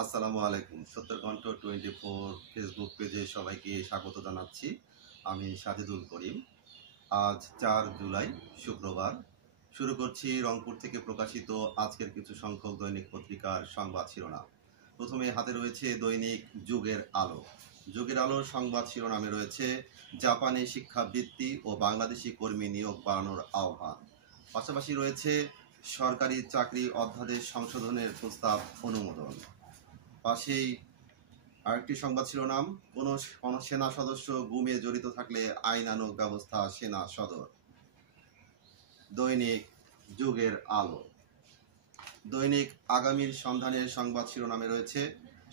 আসসালামু আলাইকুম। সত্যের কণ্ঠ 24 ফেসবুক পেজে সবাইকে স্বাগত জানাচ্ছি। আমি সাজিদুল করিম। আজ ৪ জুলাই শুক্রবার। শুরু করছি রংপুর থেকে প্রকাশিত আজকের কিছু সংখ্যক দৈনিক পত্রিকার সংবাদ শিরোনাম। প্রথমে হাতে রয়েছে দৈনিক যুগের আলো। যুগের আলোর সংবাদ শিরোনামে রয়েছে জাপানি শিক্ষাবৃত্তি ও বাংলাদেশি কর্মী নিয়োগ বাড়ানোর আহ্বান। পাশাপাশি রয়েছে সরকারি চাকরি অধ্যাদেশ সংশোধনের প্রস্তাব অনুমোদন। পাশেই আরেকটি সংবাদ শিরোনাম, কোনো সেনা সদস্য গুমে জড়িত থাকলে আইনানুগ ব্যবস্থা সেনা সদর। দৈনিক যুগের আলো। দৈনিক আগামীর সন্ধানের সংবাদ শিরোনামে রয়েছে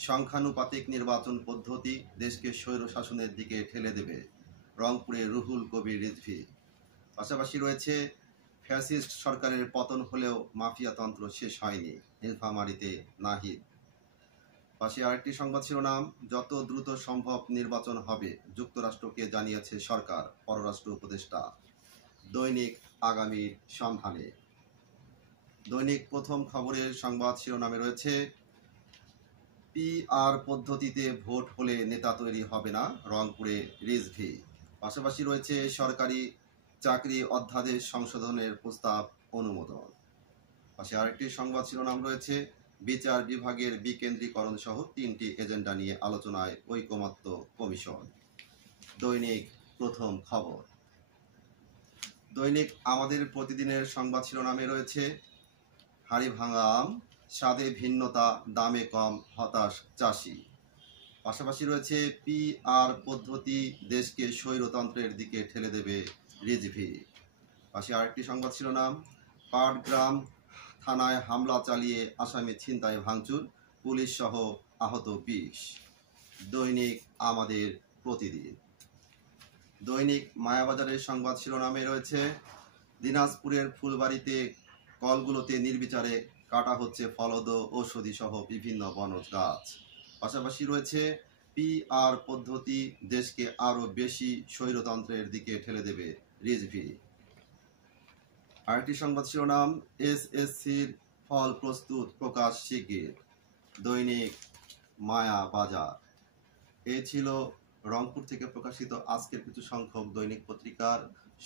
সংখ্যানুপাতিক নির্বাচন পদ্ধতি দেশকে স্বৈরশাসনের দিকে ঠেলে দেবে, রংপুরে রুহুল কবির রিজভী। পাশাপাশি রয়েছে ফ্যাসিস্ট সরকারের পতন হলেও মাফিয়াতন্ত্র শেষ হয়নি, নীলফামারীতে নাহিদ। পাশে আরেকটি সংবাদ শিরোনাম, যত দ্রুত সম্ভব নির্বাচন হবে যুক্তরাষ্ট্রকে জানিয়েছে সরকার, পররাষ্ট্র উপদেষ্টা। দৈনিক আগামীর সন্ধানে। দৈনিক প্রথম খবরের সংবাদ শিরোনামে রয়েছে পিআর পদ্ধতিতে ভোট হলে নেতা তৈরি হবে না, রংপুরে রিজভী। পাশাপাশি রয়েছে সরকারি চাকরি অধ্যাদেশ সংশোধনের প্রস্তাব অনুমোদন। পাশে আরেকটি সংবাদ শিরোনাম রয়েছে বিচার বিভাগের বিকেন্দ্রীকরণ সহ 3টি এজেন্ডা নিয়ে আলোচনায় ঐকমত্য কমিশন। দৈনিক প্রথম খবর। দৈনিক আমাদের প্রতিদিনের সংবাদ শিরোনামে রয়েছে হাড়ি ভাঙা আম, স্বাদে ভিন্নতা, দামে কম, হতাশ চাষি। পাশাপাশি রয়েছে পিআর পদ্ধতি দেশকে স্বৈরতন্ত্রের দিকে ঠেলে দেবে, রিজভী। পাশে আরেকটি সংবাদ শিরোনাম, পাটগ্রাম থানায় হামলা চালিয়ে আসামি ছিনতাই ভাঙচুর, পুলিশ সহ আহত 20। দৈনিক আমাদের প্রতিদিন। দৈনিক মায়াবাজারের সংবাদ শিরোনামে রয়েছে দিনাজপুরের ফুলবাড়িতে কলগুলোতে নির্বিচারে কাটা হচ্ছে ফলদ, ঔষধি সহ বিভিন্ন বনজ গাছ। পাশাপাশি রয়েছে পিআর পদ্ধতি দেশকে আরও বেশি স্বৈরতন্ত্রের দিকে ঠেলে দেবে, রিজভী। আরেকটি সংবাদ শিরোনাম, এসএসসির ফল প্রস্তুত, প্রকাশ শিগগির। দৈনিক মায়া বাজার। এ ছিল রংপুর থেকে প্রকাশিত আজকের কিছু সংখ্যক দৈনিক পত্রিকার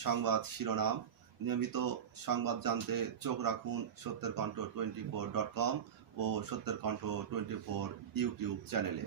সংবাদ শিরোনাম। নিয়মিত সংবাদ জানতে চোখ রাখুন সত্যের কণ্ঠ 24.com ও সত্যের কণ্ঠ 24 ইউটিউব চ্যানেলে।